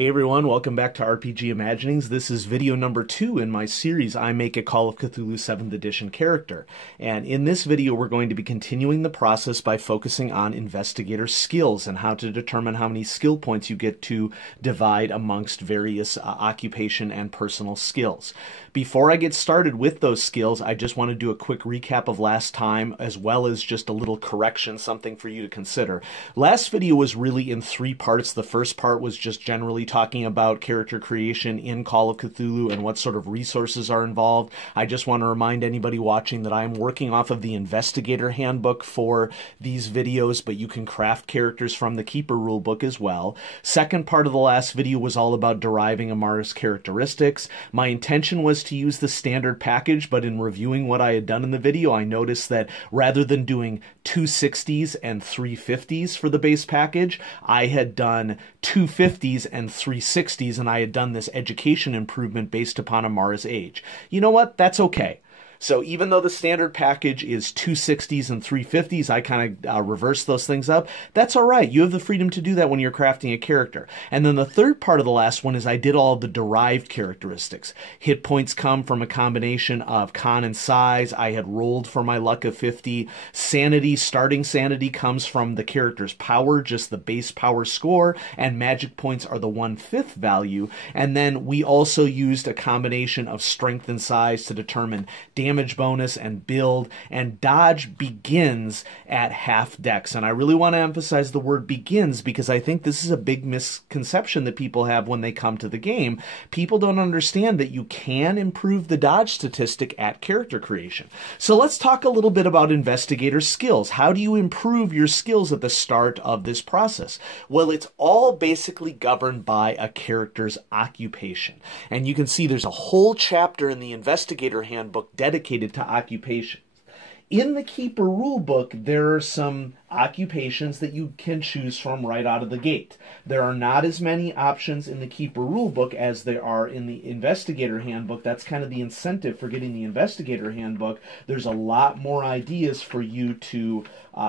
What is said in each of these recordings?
Hey everyone, welcome back to RPG Imaginings. This is video number 2 in my series, I Make a Call of Cthulhu 7th Edition character. And in this video, we're going to be continuing the process by focusing on investigator skills and how to determine how many skill points you get to divide amongst various occupation and personal skills. Before I get started with those skills, I just want to do a quick recap of last time, as well as just a little correction, something for you to consider. Last video was really in 3 parts. The first part was just generally talking about character creation in Call of Cthulhu and what sort of resources are involved. I just want to remind anybody watching that I'm working off of the Investigator Handbook for these videos, but you can craft characters from the Keeper Rulebook as well. Second part of the last video was all about deriving Amara's characteristics. My intention was to use the standard package, but in reviewing what I had done in the video, I noticed that rather than doing 2 60s and 3 50s for the base package, I had done 2 50s and 3 60s, and I had done this education improvement based upon Amara's age. You know what? That's okay. So even though the standard package is 2 60s and 3 50s, I kind of reverse those things up. That's all right. You have the freedom to do that when you're crafting a character. And then the third part of the last one is I did all of the derived characteristics. Hit points come from a combination of con and size. I had rolled for my luck of 50. Sanity, starting sanity, comes from the character's power, just the base power score. And magic points are the 1/5 value. And then we also used a combination of strength and size to determine damage bonus and build, and dodge begins at half dex. And I really want to emphasize the word begins because I think this is a big misconception that people have when they come to the game. People don't understand that you can improve the dodge statistic at character creation. So let's talk a little bit about investigator skills. How do you improve your skills at the start of this process? Well, it's all basically governed by a character's occupation. And you can see there's a whole chapter in the Investigator Handbook dedicated to occupations. In the Keeper Rulebook, there are some occupations that you can choose from right out of the gate. There are not as many options in the Keeper Rulebook as there are in the Investigator Handbook. That's kind of the incentive for getting the Investigator Handbook. There's a lot more ideas for you to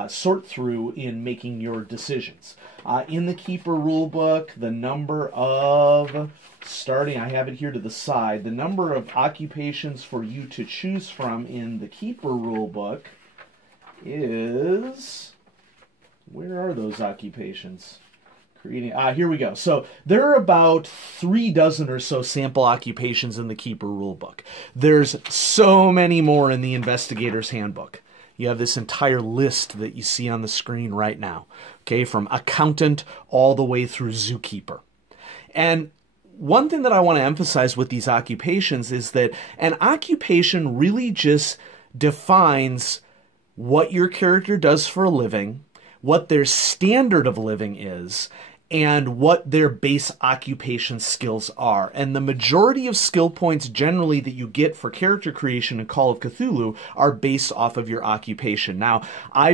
sort through in making your decisions. In the Keeper Rulebook, the number of, starting, I have it here to the side, the number of occupations for you to choose from in the Keeper Rulebook is, where are those occupations? Creating, here we go. So there are about 3 dozen or so sample occupations in the Keeper Rulebook. There's so many more in the Investigator's Handbook. You have this entire list that you see on the screen right now, okay, from accountant all the way through zookeeper. And one thing that I want to emphasize with these occupations is that an occupation really just defines what your character does for a living, what their standard of living is, and what their base occupation skills are. And the majority of skill points generally that you get for character creation in Call of Cthulhu are based off of your occupation. Now, I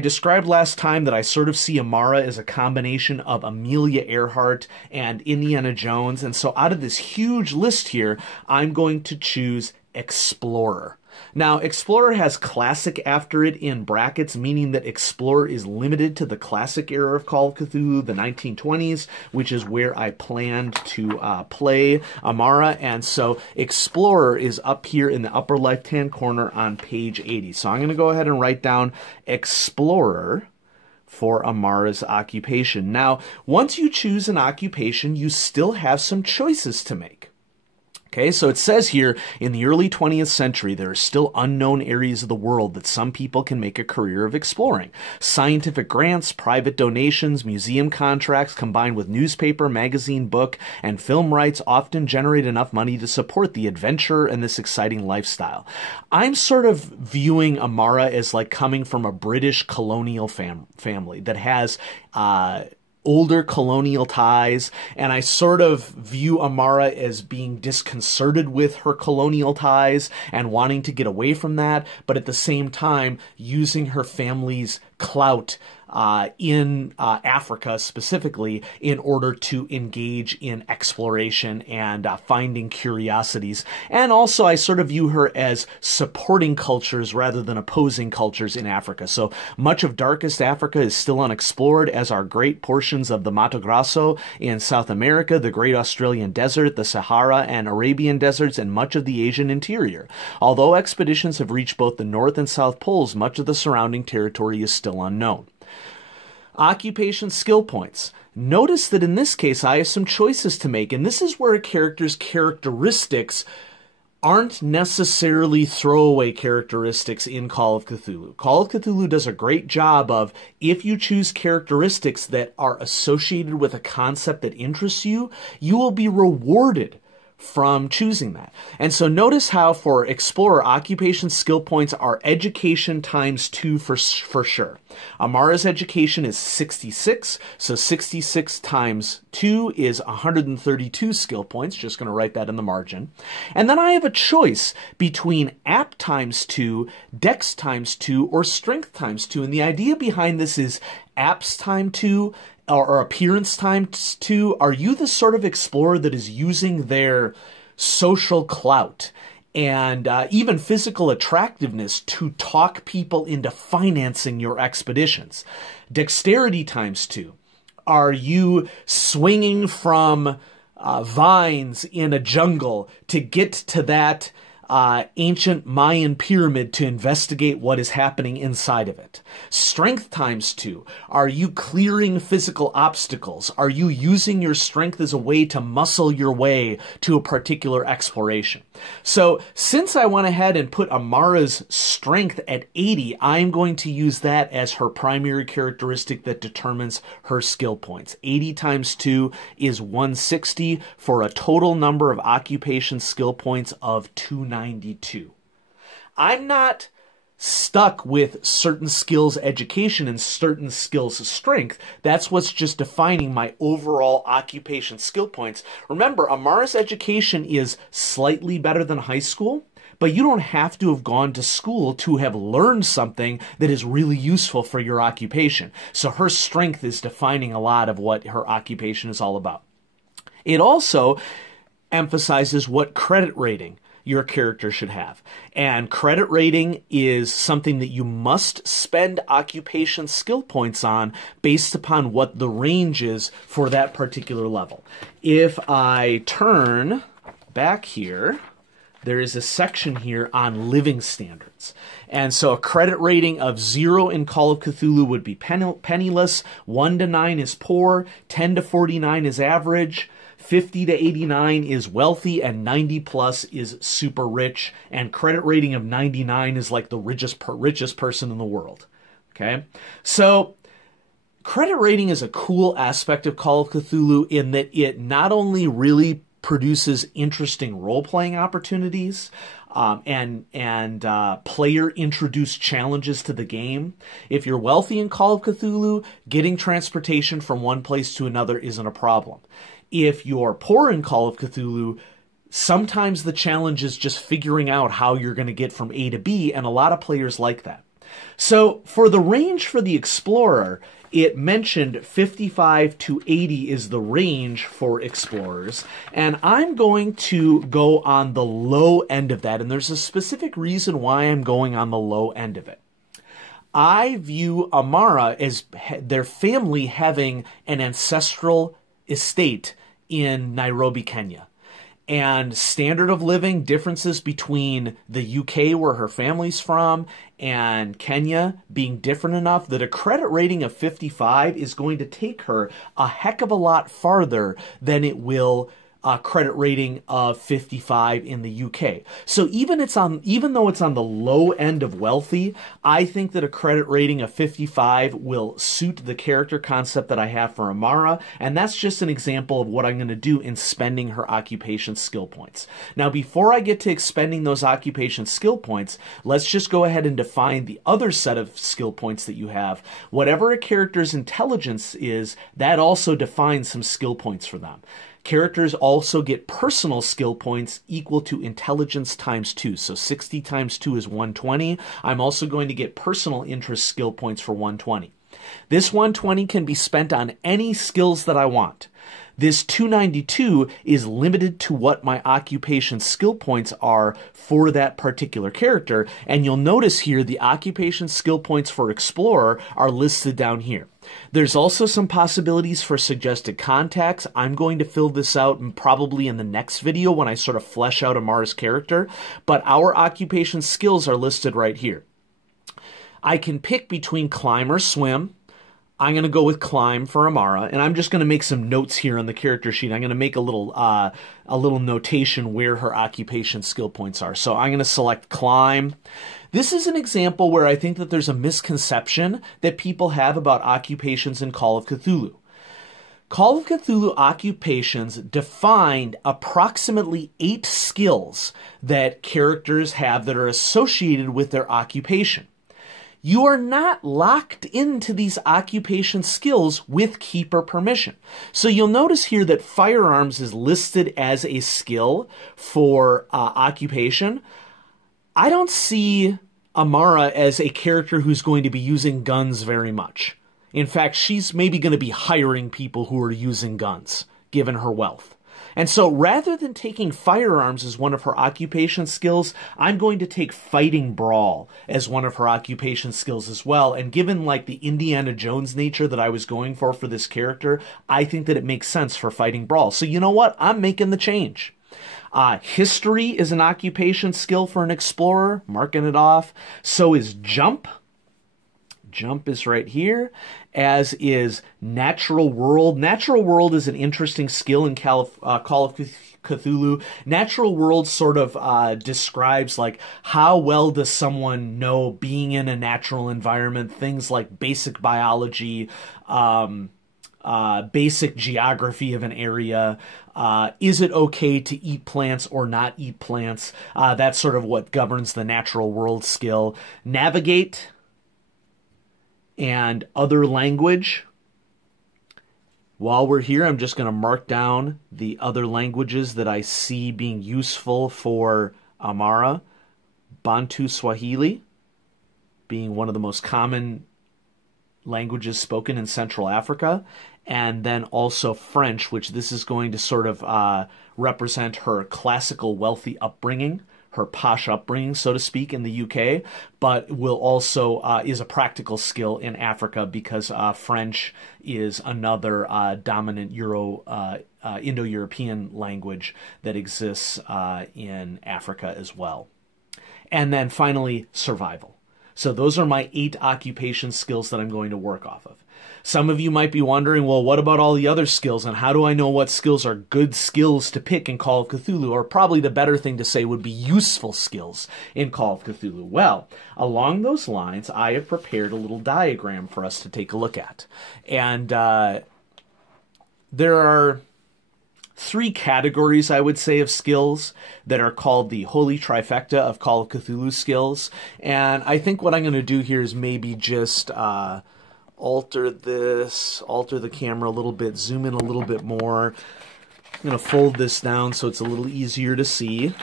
described last time that I sort of see Amara as a combination of Amelia Earhart and Indiana Jones. And so out of this huge list here, I'm going to choose Explorer. Now, Explorer has classic after it in brackets, meaning that Explorer is limited to the classic era of Call of Cthulhu, the 1920s, which is where I planned to play Amara. And so Explorer is up here in the upper left-hand corner on page 80. So I'm going to go ahead and write down Explorer for Amara's occupation. Now, once you choose an occupation, you still have some choices to make. Okay, so it says here, in the early 20th century, there are still unknown areas of the world that some people can make a career of exploring. Scientific grants, private donations, museum contracts, combined with newspaper, magazine, book, and film rights often generate enough money to support the adventure and this exciting lifestyle. I'm sort of viewing Amara as like coming from a British colonial family that has older colonial ties, and I sort of view Amara as being disconcerted with her colonial ties and wanting to get away from that, but at the same time using her family's clout in Africa specifically in order to engage in exploration and finding curiosities. And also I sort of view her as supporting cultures rather than opposing cultures in Africa. So much of darkest Africa is still unexplored, as are great portions of the Mato Grosso in South America, the Great Australian Desert, the Sahara and Arabian deserts, and much of the Asian interior. Although expeditions have reached both the North and South Poles, much of the surrounding territory is still unknown. Occupation skill points. Notice that in this case I have some choices to make, and this is where a character's characteristics aren't necessarily throwaway characteristics in Call of Cthulhu. Call of Cthulhu does a great job of, if you choose characteristics that are associated with a concept that interests you, you will be rewarded from choosing that. And so notice how for Explorer, occupation skill points are education times 2 for sure. Amara's education is 66, so 66 times 2 is 132 skill points. Just going to write that in the margin. And then I have a choice between app times 2, dex times 2, or strength times 2. And the idea behind this is apps times 2, or appearance times 2. Are you the sort of explorer that is using their social clout and even physical attractiveness to talk people into financing your expeditions? Dexterity times 2. Are you swinging from vines in a jungle to get to that ancient Mayan pyramid to investigate what is happening inside of it? Strength times 2. Are you clearing physical obstacles? Are you using your strength as a way to muscle your way to a particular exploration? So since I went ahead and put Amara's strength at 80, I'm going to use that as her primary characteristic that determines her skill points. 80 times 2 is 160 for a total number of occupation skill points of 292. I'm not stuck with certain skills education and certain skills strength. That's what's just defining my overall occupation skill points. Remember, Amara's education is slightly better than high school, but you don't have to have gone to school to have learned something that is really useful for your occupation. So her strength is defining a lot of what her occupation is all about. It also emphasizes what credit rating your character should have. And credit rating is something that you must spend occupation skill points on based upon what the range is for that particular level. If I turn back here, there is a section here on living standards. And so a credit rating of 0 in Call of Cthulhu would be penniless, 1 to 9 is poor, 10 to 49 is average, 50 to 89 is wealthy, and 90 plus is super rich, and credit rating of 99 is like the richest person in the world. Okay? So credit rating is a cool aspect of Call of Cthulhu in that it not only really produces interesting role-playing opportunities and player-introduced challenges to the game. If you're wealthy in Call of Cthulhu, getting transportation from one place to another isn't a problem. If you're poor in Call of Cthulhu, sometimes the challenge is just figuring out how you're going to get from A to B, and a lot of players like that. So for the range for the Explorer, it mentioned 55 to 80 is the range for Explorers, and I'm going to go on the low end of that, and there's a specific reason why I'm going on the low end of it. I view Amara as their family having an ancestral estate in Nairobi, Kenya. And standard of living differences between the UK, where her family's from, and Kenya being different enough that a credit rating of 55 is going to take her a heck of a lot farther than it will a credit rating of 55 in the UK. So even though it's on the low end of wealthy, I think that a credit rating of 55 will suit the character concept that I have for Amara, and that's just an example of what I'm going to do in spending her occupation skill points. Now, before I get to expending those occupation skill points, let's just go ahead and define the other set of skill points that you have. Whatever a character's intelligence is, that also defines some skill points for them. Characters also get personal skill points equal to intelligence times 2. So 60 times 2 is 120. I'm also going to get personal interest skill points for 120. This 120 can be spent on any skills that I want. This 292 is limited to what my occupation skill points are for that particular character, and you'll notice here the occupation skill points for Explorer are listed down here. There's also some possibilities for suggested contacts. I'm going to fill this out probably in the next video when I sort of flesh out Amara's character, but our occupation skills are listed right here. I can pick between climb or swim. I'm going to go with climb for Amara, and I'm just going to make some notes here on the character sheet. I'm going to make a little notation where her occupation skill points are. So I'm going to select climb. This is an example where I think that there's a misconception that people have about occupations in Call of Cthulhu. Call of Cthulhu occupations defined approximately 8 skills that characters have that are associated with their occupation. You are not locked into these occupation skills with keeper permission. So you'll notice here that firearms is listed as a skill for occupation. I don't see Amara as a character who's going to be using guns very much. In fact, she's maybe going to be hiring people who are using guns, given her wealth. And so rather than taking firearms as one of her occupation skills, I'm going to take fighting brawl as one of her occupation skills as well. And given like the Indiana Jones nature that I was going for this character, I think that it makes sense for fighting brawl. So you know what? I'm making the change. History is an occupation skill for an explorer, marking it off. So is jump. Jump is right here, as is Natural World. Natural World is an interesting skill in Call of Cthulhu. Natural World sort of describes like how well does someone know being in a natural environment, things like basic biology, basic geography of an area. Is it okay to eat plants or not eat plants? That's sort of what governs the Natural World skill. Navigate and other language. While we're here, I'm just going to mark down the other languages that I see being useful for Amara. Bantu Swahili, being one of the most common languages spoken in Central Africa, and then also French, which this is going to sort of represent her classical wealthy upbringing, her posh upbringing, so to speak, in the UK, but will also is a practical skill in Africa because French is another dominant Indo-European language that exists in Africa as well. And then finally, survival. So those are my 8 occupation skills that I'm going to work off of. Some of you might be wondering, well, what about all the other skills, and how do I know what skills are good skills to pick in Call of Cthulhu? Or probably the better thing to say would be useful skills in Call of Cthulhu. Well, along those lines, I have prepared a little diagram for us to take a look at. And there are 3 categories, I would say, of skills that are called the Holy Trifecta of Call of Cthulhu skills. And I think what I'm going to do here is maybe just alter the camera a little bit, zoom in a little bit more. I'm going to fold this down so it's a little easier to see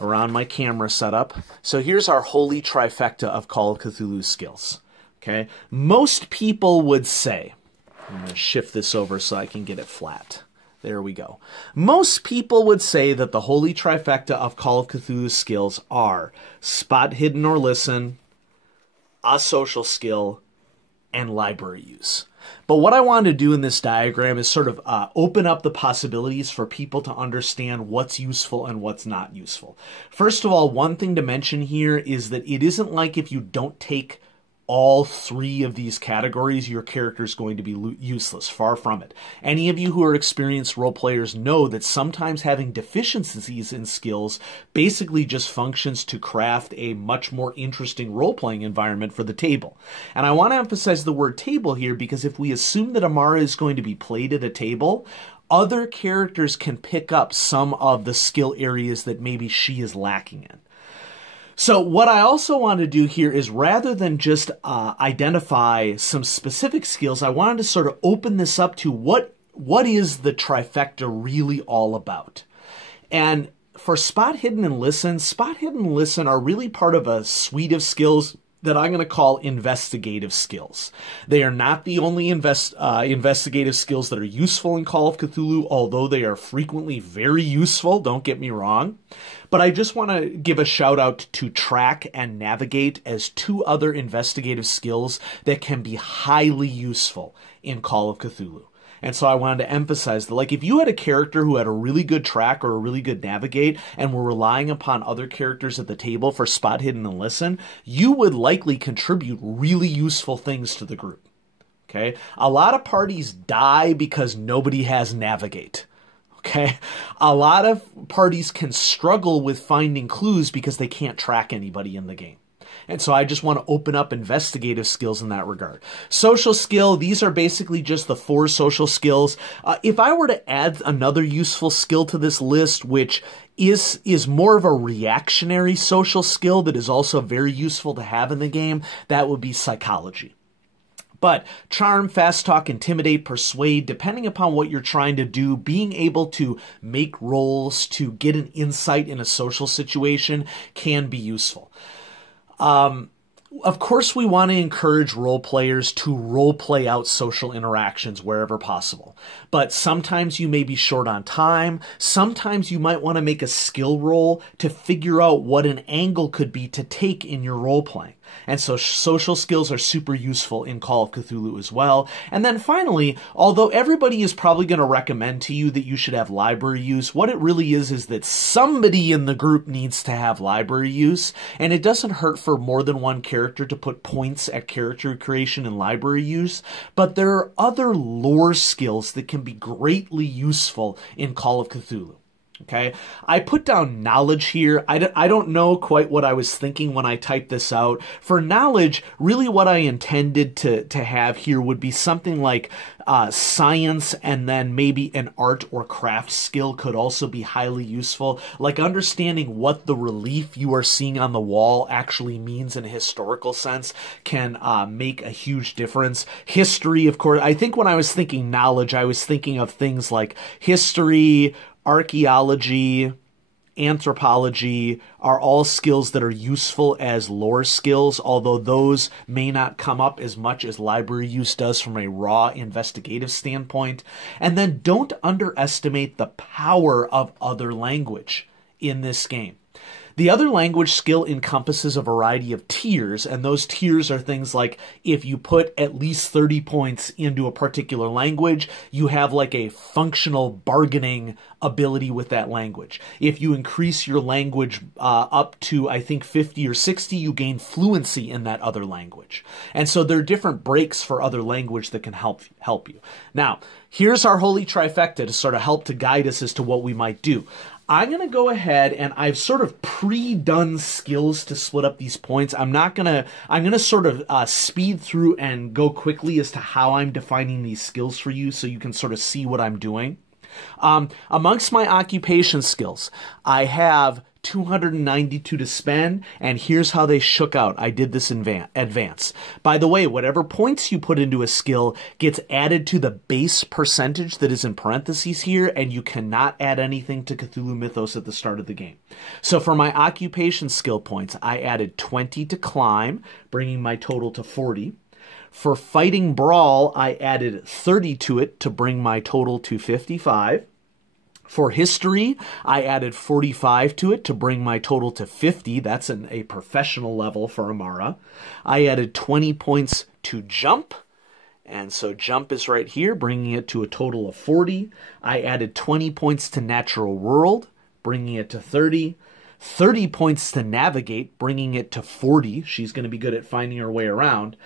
around my camera setup. So here's our Holy Trifecta of Call of Cthulhu skills. Okay, most people would say, I'm going to shift this over so I can get it flat. There we go. Most people would say that the Holy Trifecta of Call of Cthulhu skills are spot, hidden, or listen, a social skill, and library use. But what I wanted to do in this diagram is sort of open up the possibilities for people to understand what's useful and what's not useful. First of all, one thing to mention here is that it isn't like if you don't take all 3 of these categories, your character is going to be useless. Far from it. Any of you who are experienced role players know that sometimes having deficiencies in skills basically just functions to craft a much more interesting role-playing environment for the table. And I want to emphasize the word table here because if we assume that Amara is going to be played at a table, other characters can pick up some of the skill areas that maybe she is lacking in. So what I also want to do here is rather than just identify some specific skills, I wanted to sort of open this up to what is the trifecta really all about. And for spot, hidden, and listen are really part of a suite of skills that I'm going to call investigative skills. They are not the only investigative skills that are useful in Call of Cthulhu, although they are frequently very useful, don't get me wrong. But I just want to give a shout out to track and navigate as two other investigative skills that can be highly useful in Call of Cthulhu. And so I wanted to emphasize that, like, if you had a character who had a really good track or a really good navigate and were relying upon other characters at the table for spot, hidden, and listen, you would likely contribute really useful things to the group. Okay? A lot of parties die because nobody has navigate. Okay? A lot of parties can struggle with finding clues because they can't track anybody in the game. And so I just want to open up investigative skills in that regard. Social skill, these are basically just the 4 social skills. If I were to add another useful skill to this list, which is more of a reactionary social skill that is also very useful to have in the game, that would be psychology. But charm, fast talk, intimidate, persuade, depending upon what you're trying to do, being able to make rolls to get an insight in a social situation can be useful. Of course, we want to encourage role players to role play out social interactions wherever possible. But sometimes you may be short on time. Sometimes you might want to make a skill roll to figure out what an angle could be to take in your role playing. And so social skills are super useful in Call of Cthulhu as well. And then finally, although everybody is probably going to recommend to you that you should have library use, what it really is that somebody in the group needs to have library use. And it doesn't hurt for more than one character to put points at character creation and library use. But there are other lore skills that can be greatly useful in Call of Cthulhu. Okay, I put down knowledge here. I don't know quite what I was thinking when I typed this out. For knowledge, really what I intended to have here would be something like science, and then maybe an art or craft skill could also be highly useful. Like understanding what the relief you are seeing on the wall actually means in a historical sense can make a huge difference. History, of course. I think when I was thinking knowledge, I was thinking of things like history, archaeology, anthropology are all skills that are useful as lore skills, although those may not come up as much as library use does from a raw investigative standpoint. And then don't underestimate the power of other language in this game. The other language skill encompasses a variety of tiers, and those tiers are things like if you put at least 30 points into a particular language, you have like a functional bargaining ability with that language. If you increase your language up to, I think, 50 or 60, you gain fluency in that other language. And so there are different breaks for other language that can help you. Now, here's our holy trifecta to sort of help to guide us as to what we might do. I'm going to go ahead and I've sort of pre-done skills to split up these points. I'm going to sort of speed through and go quickly as to how I'm defining these skills for you so you can sort of see what I'm doing. Amongst my occupation skills, I have 292 to spend, and here's how they shook out. I did this in advance. By the way, whatever points you put into a skill gets added to the base percentage that is in parentheses here, and you cannot add anything to Cthulhu Mythos at the start of the game. So for my occupation skill points, I added 20 to climb, bringing my total to 40. For fighting brawl, I added 30 to it to bring my total to 55. For history, I added 45 to it to bring my total to 50. That's a professional level for Amara. I added 20 points to jump, and so jump is right here, bringing it to a total of 40. I added 20 points to natural world, bringing it to 30. 30 points to navigate, bringing it to 40. She's going to be good at finding her way around.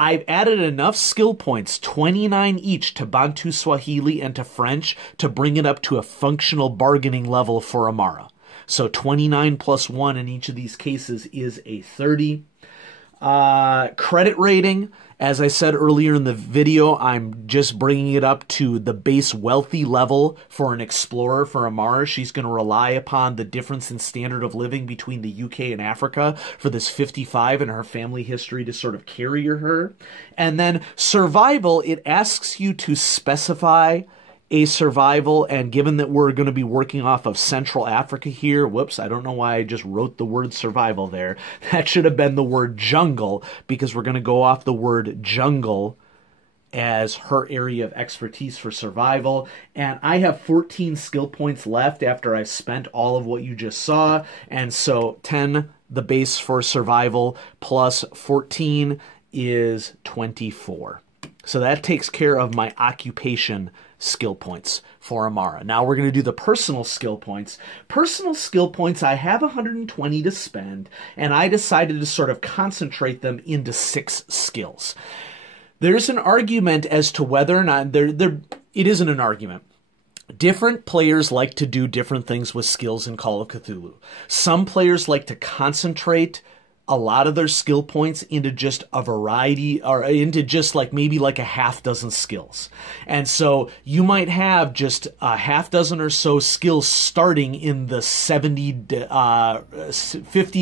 I've added enough skill points, 29 each, to Bantu Swahili and to French to bring it up to a functional bargaining level for Amara. So 29 plus 1 in each of these cases is a 30. Credit rating, as I said earlier in the video, I'm just bringing it up to the base wealthy level for an explorer for Amara. She's going to rely upon the difference in standard of living between the UK and Africa for this 55 and her family history to sort of carry her. And then survival, it asks you to specify a survival, and given that we're going to be working off of Central Africa here, whoops, I don't know why I just wrote the word survival there. That should have been the word jungle, because we're going to go off the word jungle as her area of expertise for survival. And I have 14 skill points left after I've spent all of what you just saw. And so 10, the base for survival, plus 14 is 24. So that takes care of my occupation skill points for Amara. Now we're going to do the personal skill points. Personal skill points, I have 120 to spend, and I decided to sort of concentrate them into 6 skills. There's an argument as to whether or not, it isn't an argument. Different players like to do different things with skills in Call of Cthulhu. Some players like to concentrate a lot of their skill points into just a variety, or into just like maybe like a half dozen skills. And so you might have just a half dozen or so skills starting in the 50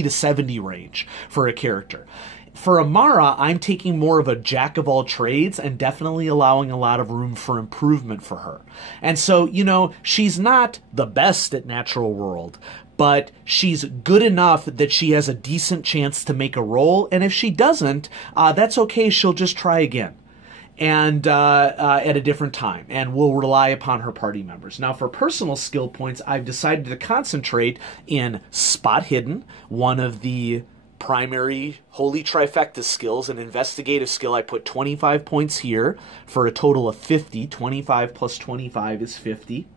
to 70 range for a character. For Amara, I'm taking more of a jack of all trades and definitely allowing a lot of room for improvement for her. And so, you know, she's not the best at Natural World, but she's good enough that she has a decent chance to make a roll. And if she doesn't, that's okay. She'll just try again, and at a different time, and we'll rely upon her party members. Now, for personal skill points, I've decided to concentrate in Spot Hidden, one of the primary Holy Trifecta skills, an investigative skill. I put 25 points here for a total of 50. 25 plus 25 is 50.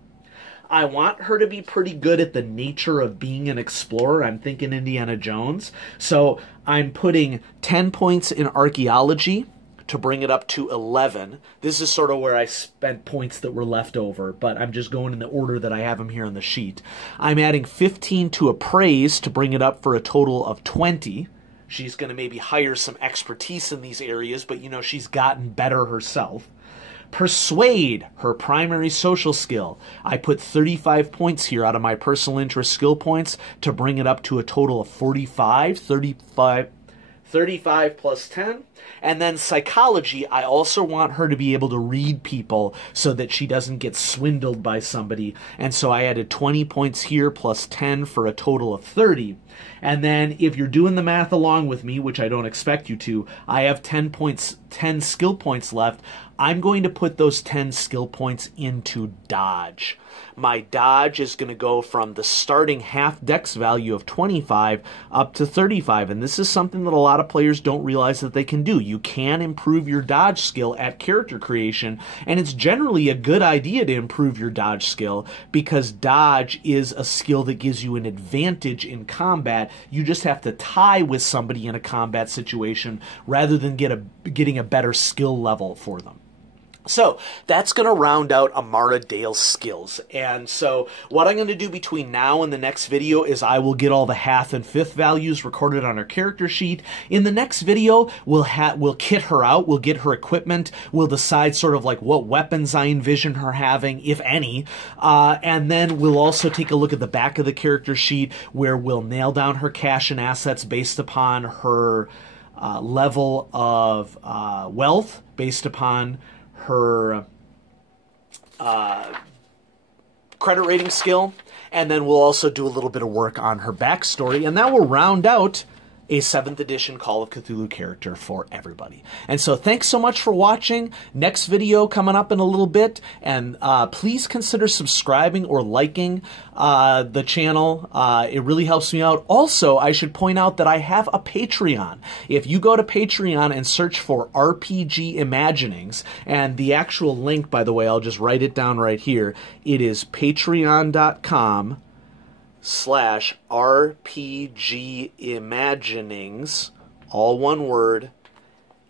I want her to be pretty good at the nature of being an explorer. I'm thinking Indiana Jones. So I'm putting 10 points in archaeology to bring it up to 11. This is sort of where I spent points that were left over, but I'm just going in the order that I have them here on the sheet. I'm adding 15 to appraise to bring it up for a total of 20. She's going to maybe hire some expertise in these areas, but you know, she's gotten better herself. Persuade, her primary social skill. I put 35 points here out of my personal interest skill points to bring it up to a total of 45. 35 plus 10. And then psychology, I also want her to be able to read people so that she doesn't get swindled by somebody. And so I added 20 points here plus 10 for a total of 30. And then if you're doing the math along with me, which I don't expect you to, I have 10 skill points left. I'm going to put those 10 skill points into dodge. My dodge is going to go from the starting half dex value of 25 up to 35. And this is something that a lot of players don't realize that they can do. You can improve your dodge skill at character creation, and it's generally a good idea to improve your dodge skill because dodge is a skill that gives you an advantage in combat. You just have to tie with somebody in a combat situation rather than getting a better skill level for them. So that's going to round out Amara Dale's skills. And so what I'm going to do between now and the next video is I will get all the half and fifth values recorded on her character sheet. In the next video, we'll kit her out, we'll get her equipment, we'll decide sort of like what weapons I envision her having, if any. And then we'll also take a look at the back of the character sheet where we'll nail down her cash and assets based upon her level of wealth, based upon her credit rating skill, and then we'll also do a little bit of work on her backstory, and that will round out a 7th edition Call of Cthulhu character for everybody. And so thanks so much for watching. Next video coming up in a little bit, and please consider subscribing or liking the channel. It really helps me out. Also, I should point out that I have a Patreon. If you go to Patreon and search for RPG Imaginings, and the actual link, by the way, I'll just write it down right here. It is patreon.com/RPG Imaginings, all one word.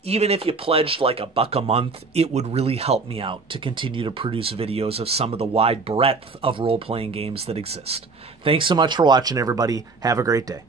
Even if you pledged like $1 a month, it would really help me out to continue to produce videos of some of the wide breadth of role-playing games that exist. Thanks so much for watching, everybody. Have a great day.